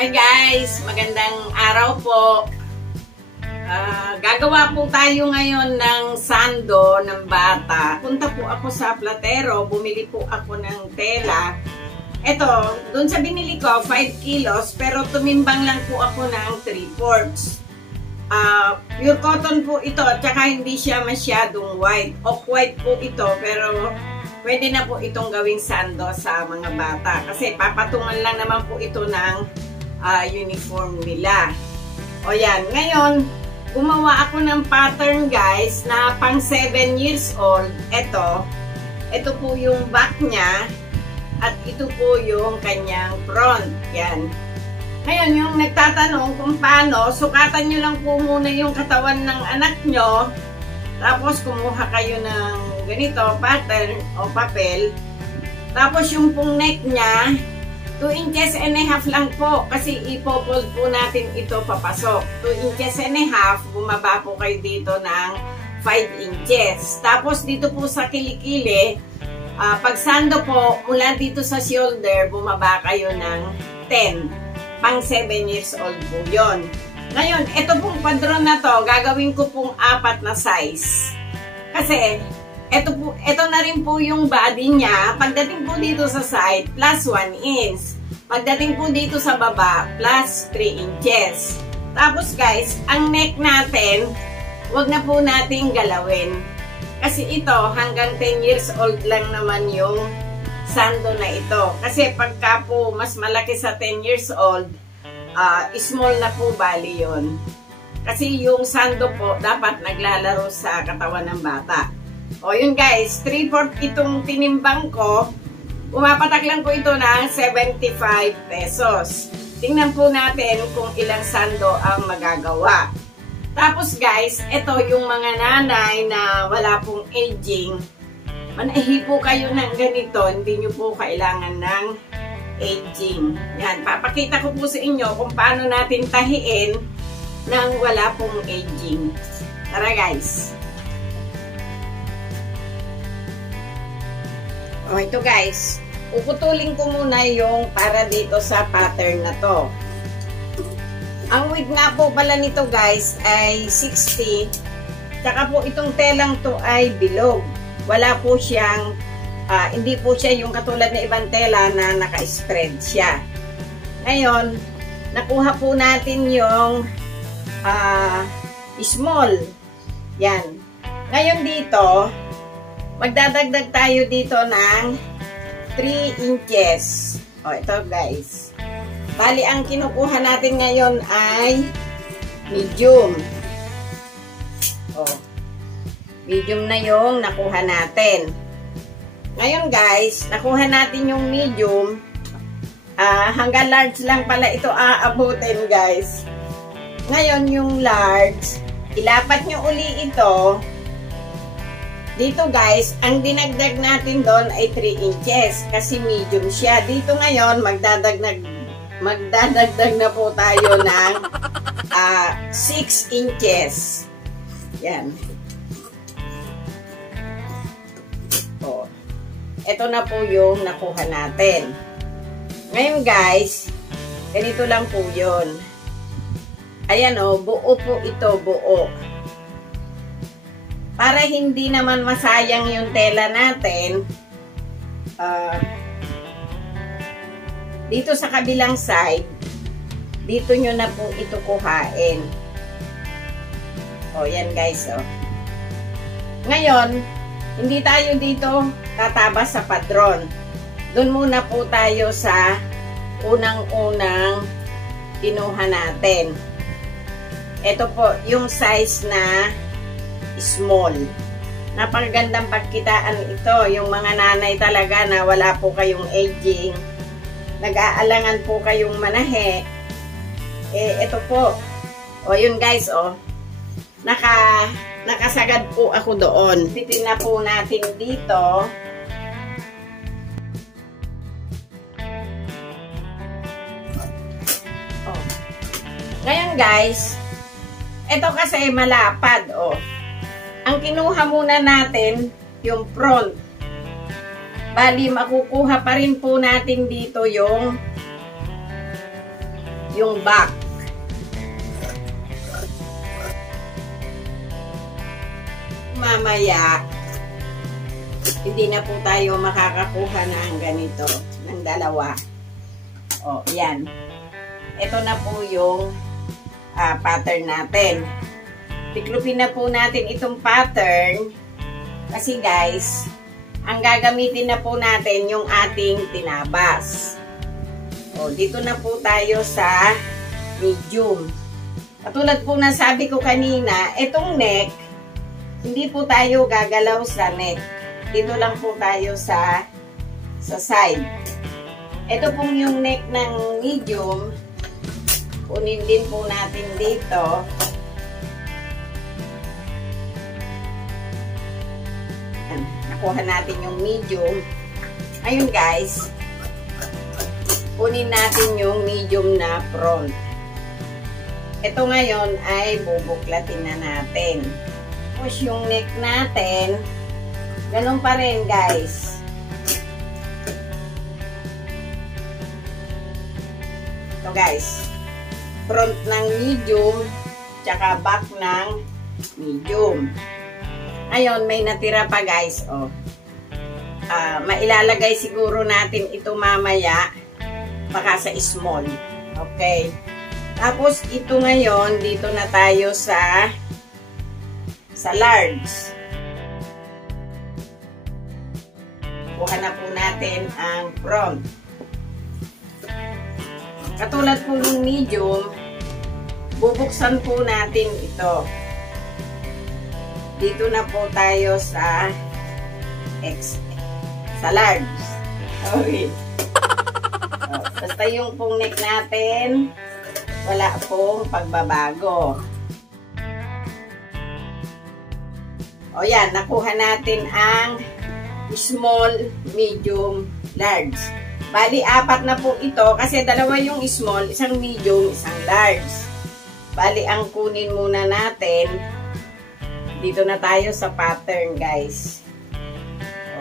Hi guys! Magandang araw po. Gagawa po tayo ngayon ng sando ng bata. Punta po ako sa Platero, bumili po ako ng tela. Ito, dun sa binili ko, 5 kilos, pero tumimbang lang po ako ng 3/4. Pure cotton po ito, at saka hindi siya masyadong white. Off-white po ito, pero pwede na po itong gawing sando sa mga bata. Kasi papatungan lang naman po ito ng uniform nila. O yan, ngayon, gumawa ako ng pattern guys na pang 7 years old. Ito po yung back niya at ito po yung kanyang front. Yan. Ngayon, yung nagtatanong kung paano, sukatan nyo lang po muna yung katawan ng anak nyo. Tapos, kumuha kayo ng ganito, pattern o papel. Tapos, yung pong neck niya, 2 inches and a half lang po. Kasi ipopold po natin ito papasok. 2 inches and a half, bumaba po kayo dito ng 5 inches. Tapos, dito po sa kilikili, pag sando po, mula dito sa shoulder, bumaba kayo ng 10. Pang 7 years old po yun. Ngayon, ito pong padron na to, gagawin ko pong 4 na size. Kasi, ito na rin po yung body niya. Pagdating po dito sa side, plus 1 inch. Pagdating po dito sa baba, plus 3 inches. Tapos guys, ang neck natin, wag na po nating galawin. Kasi ito, hanggang 10 years old lang naman yung sando na ito. Kasi pagka po mas malaki sa 10 years old, small na po bali yun. Kasi yung sando po, dapat naglalaro sa katawan ng bata. O yun guys, 3/4 itong tinimbang ko. Umapatak lang po ito ng 75 pesos. Tingnan po natin kung ilang sando ang magagawa. Tapos guys, ito yung mga nanay na wala pong aging. Manahi po kayo ng ganito, hindi nyo po kailangan ng aging. Yan, papakita ko po sa inyo kung paano natin tahiin nang wala pong aging. Tara guys! O ito guys, puputulin ko muna yung para dito sa pattern na to. Ang width nga po pala nito guys ay 60. Tsaka po itong telang to ay bilog. Wala po siyang, hindi po siya yung katulad na ibang tela na naka-spread siya. Ngayon, nakuha po natin yung small. Yan. Ngayon dito, magdadagdag tayo dito ng 3 inches. O, ito guys. Bali, ang kinukuha natin ngayon ay medium. O, medium na yung nakuha natin. Ngayon guys, nakuha natin yung medium. Hanggang large lang pala ito aabutin guys. Ngayon yung large, ilapat nyo uli ito. Dito guys, ang dinagdag natin doon ay 3 inches kasi medium siya. Dito ngayon, magdadagdag na po tayo ng 6 inches. Yan. O, ito na po yung nakuha natin. Ngayon guys, ganito lang po yun. Ayan o, buo po ito, buo. Para hindi naman masayang yung tela natin, dito sa kabilang side, dito nyo na po ito kuhain. O, yan guys, o. Ngayon, hindi tayo dito tatabas sa padron. Doon muna po tayo sa unang-unang kinuha natin. Ito po, yung size na small. Napakagandang pagkitaan ito. Yung mga nanay talaga na wala po kayong aging, nag-aalangan po kayong manahe. Ito po. O yun guys, nakasagad po ako doon. Titin na po natin dito. Ngayon guys, ito kasi malapad, Ang kinuha muna natin, yung front. Bali, makukuha pa rin po natin dito yung yung back. Mamaya, hindi na po tayo makakakuha ng ganito, ng dalawa. O, yan. Ito na po yung pattern natin. Tiklupin na po natin itong pattern kasi guys, ang gagamitin na po natin yung ating tinabas. O, dito na po tayo sa medium. Katulad po na sabi ko kanina, itong neck, hindi po tayo gagalaw sa neck. Dito lang po tayo sa side. Ito pong yung neck ng medium. Kunin din po natin dito. Nakuha natin yung medium. Ayun guys. Kunin natin yung medium na front. Ito ngayon ay bubuklatin na natin. Tapos yung neck natin, ganun pa rin guys. Ito guys, front ng medium, tsaka back ng medium. Ngayon, may natira pa guys. Oh. Mailalagay siguro natin ito mamaya, baka sa small. Okay. Tapos ito ngayon, dito na tayo sa large. Kuha na po natin ang front. Katulad po ng medium, bubuksan po natin ito. Dito na po tayo sa large. Okay. Basta yung pong neck natin, wala pong pagbabago. O yan, nakuha natin ang small, medium, large. Bali, 4 na po ito kasi dalawa yung small, isang medium, isang large. Bali, ang kunin muna natin, dito na tayo sa pattern guys. O.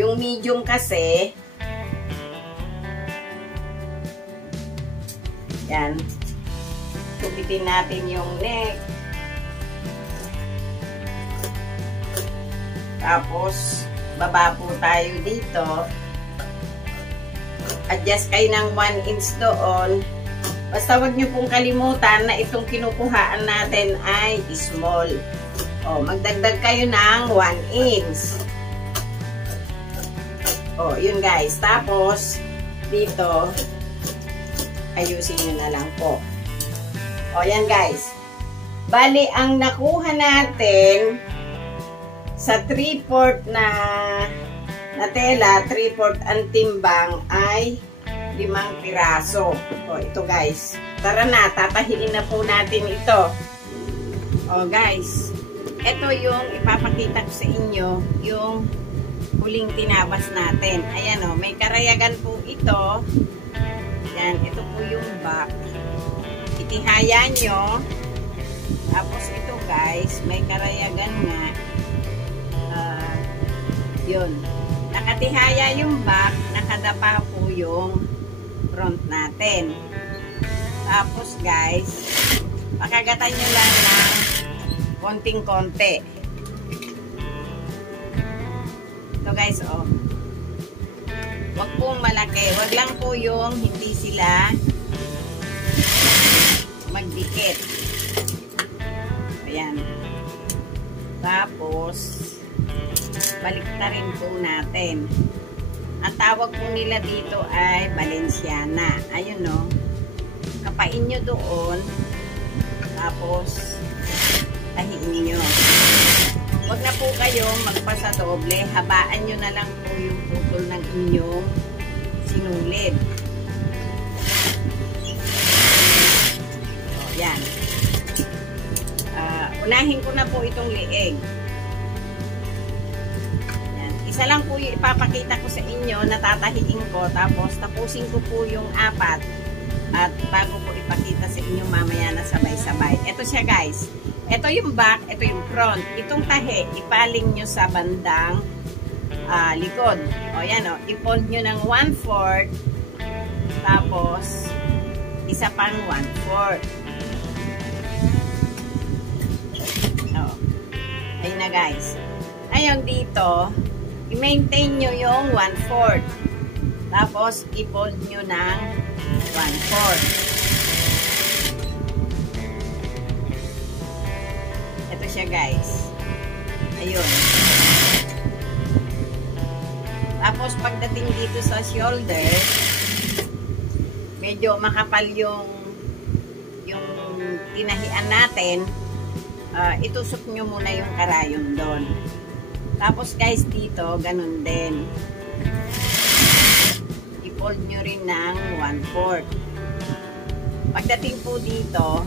Yung medium kasi, yan, tubitin natin yung neck. Tapos, baba po tayo dito. Adjust kayo ng 1 inch doon. Basta wag nyo pong kalimutan na itong kinukuhaan natin ay small. O, magdagdag kayo ng 1 inch. O, yun guys. Tapos, dito, ayusin nyo na lang po. O, yan guys. Bali, ang nakuha natin sa 3/4 na tela, 3/4 ang timbang ay 5 piraso. O, ito guys. Tara na, tatahiin na po natin ito. O guys, ito yung ipapakita ko sa inyo, yung huling tinabas natin. Ayan o, may karayagan po ito. Yan, ito po yung back. Itihaya nyo. Tapos ito guys, may karayagan nga. Yun. Nakatihaya yung back, nakadapa po yung front natin. Tapos guys, pakagatan nyo lang ng konting-konti. Ito guys, oh. Wag pong malaki. Wag lang po yung hindi sila magdikit. Ayan. Tapos, baliktarin po natin. Ang tawag po nila dito ay Valenciana. Ayun no. Kapain nyo doon. Tapos, tahiin nyo. Huwag na po kayong magpasa doble. Habaan nyo na lang po yung putol ng inyong sinulid. O, yan. Unahin ko na po itong liig. Isa lang po yung ipapakita ko sa inyo, natatahiin ko, tapos tapusin ko po yung 4 at bago ko ipakita sa inyo mamaya na sabay-sabay. Ito siya guys. Ito yung back, ito yung front. Itong tahi, ipaling nyo sa bandang likod. O yan o, i-fold nyo ng 1/4 tapos isa pang 1/4. Oh. Ayun na guys. Ngayon dito, i-maintain nyo yung 1/4. Tapos, i-fold nyo ng 1/4. Ito siya guys. Ayun. Tapos, pagdating dito sa shoulder, medyo makapal yung tinahian natin. Itusok nyo muna yung karayom doon. Tapos guys, dito, ganun din. I-fold nyo rin ng 1/4. Pagdating po dito,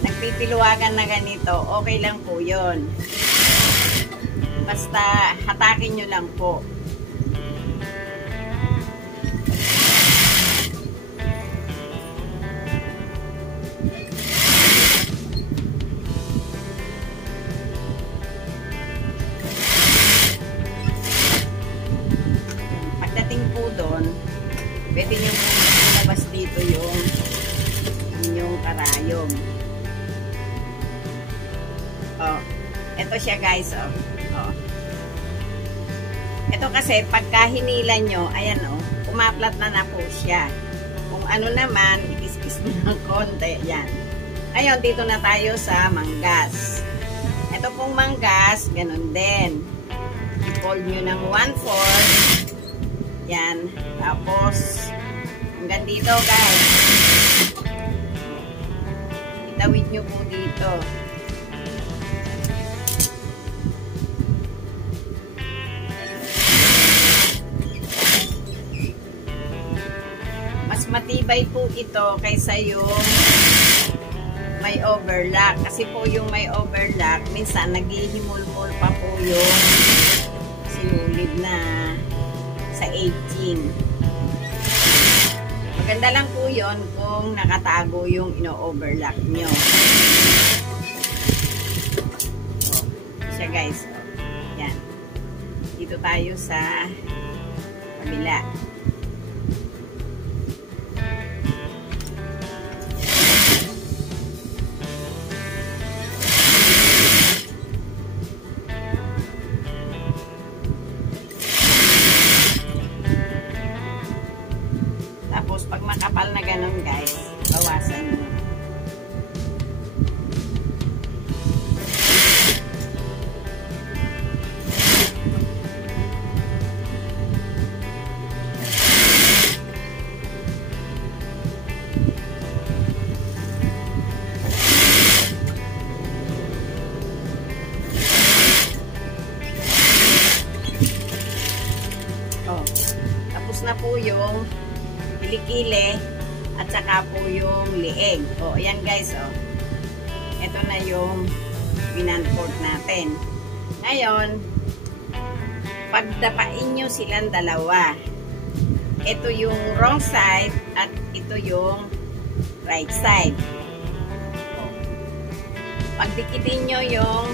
nagpipiluwagan na ganito, okay lang po yun. Basta, hatakin nyo lang po. Pwede nyo ilabas dito yung inyong karayom. Oh, ito siya guys, oh. Oh. Ito kasi, pagka hinila nyo, ayan oh, umaplat na po siya. Kung ano naman, ikis-kis nyo ng konti, yan. Ngayon, dito na tayo sa manggas. Ito pong manggas, ganun din. I-fold nyo ng 1/4. Yan. Tapos, hanggang dito guys. Itawid nyo po dito. Mas matibay po ito kaysa yung may overlock. Kasi po yung may overlock, minsan naghihimulmul pa po yung sinulid na sa aging. Maganda lang po yun kung nakatago yung ino-overlock nyo. Oh, siya guys. Oh, yan. Dito tayo sa kabila. Tapos, pag makapal na ganun guys, bawasan nyo. Oh, tapos na po yung kilikili at saka po yung lieg. O, ayan guys, o. Ito na yung binanport natin. Ngayon, pagdapain nyo silang dalawa. Ito yung wrong side at ito yung right side. O. Pagdikitin nyo yung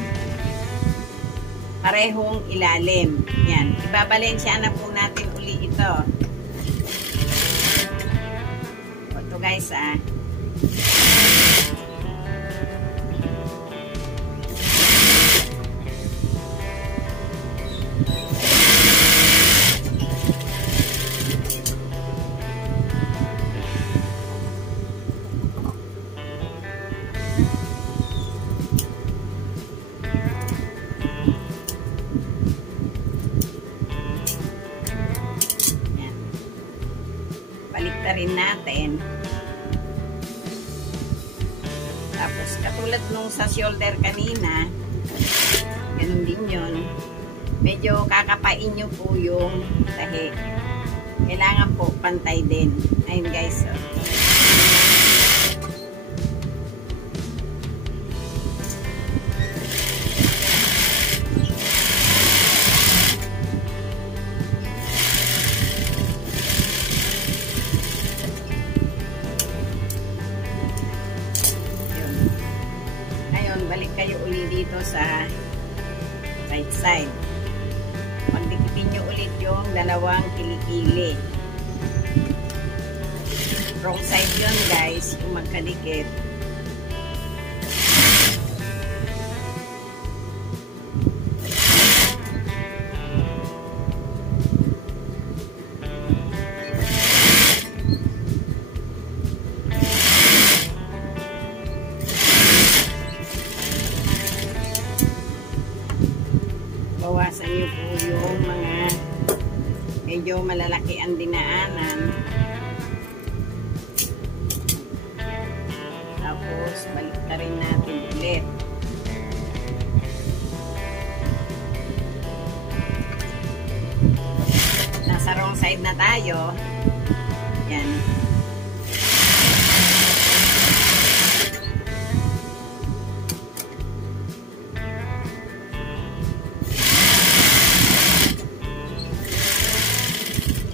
parehong ilalim. Yan. Ibabalensya na po natin uli ito. Guys, baliktarin natin. Tapos, katulad nung sa shoulder kanina, ganun din yun. Medyo kakapain nyo po yung tahi. Kailangan po pantay din. Ayun guys. Oh. Balik kayo uli dito sa right side. Pagdikitin nyo ulit yung dalawang kilikili. Wrong side yun guys, yung magkadikit. Bawasan nyo po yung mga medyo malalaki ang dinaanan. Tapos balik na rin natin ulit. Nasa wrong side na tayo. Yan.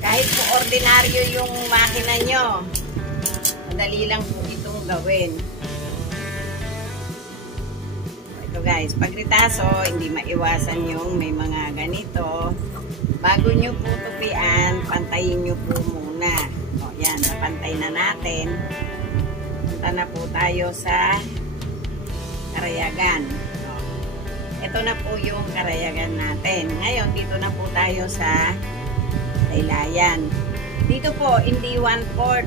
Kahit po ordinaryo yung makina nyo, madali lang po itong gawin. Ito guys, pagritaso, hindi maiwasan yung may mga ganito. Bago nyo po tupian, pantayin nyo po muna. O yan, napantay na natin. Punta na po tayo sa karayagan. O, ito na po yung karayagan natin. Ngayon, dito na po tayo sa laylayan. Dito po, hindi 1/4.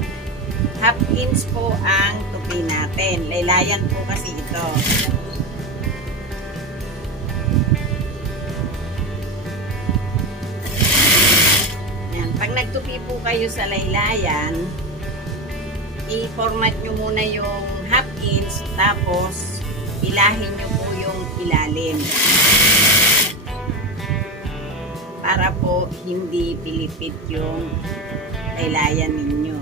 Half inch po ang tupi natin. Laylayan po kasi ito. Yan. Pag nagtupi po kayo sa laylayan, i-format nyo muna yung half inch, tapos ilahin nyo po yung ilalim. Para po hindi pilipit yung laylayan ninyo.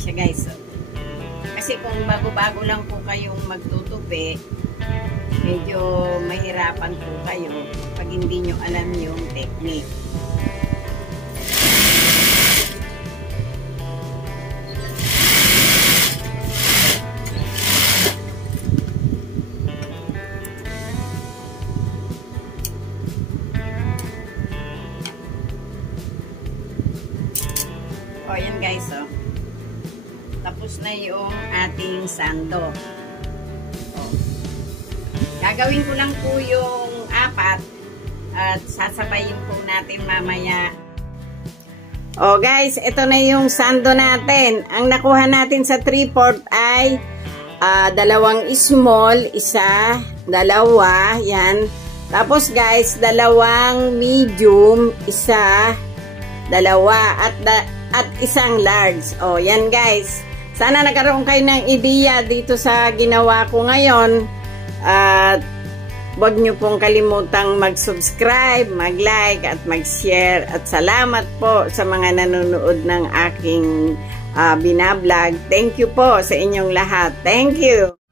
Siya guys. Kasi kung bago-bago lang po kayong magtutupi, medyo mahirapan po kayo pag hindi nyo alam yung technique. O, yan guys, oh. Tapos na yung ating sando. O. Gagawin ko lang po yung 4 at sasabayin po natin mamaya. O guys, ito na yung sando natin. Ang nakuha natin sa 3/4 ay 2 small, 1, 2, yan. Tapos guys, 2 medium, 1, 2, at 1 large. O, yan guys. Sana nagkaroon kayo ng ideya dito sa ginawa ko ngayon. At huwag nyo pong kalimutang mag-subscribe, mag-like, at mag-share. At salamat po sa mga nanonood ng aking binablog. Thank you po sa inyong lahat. Thank you!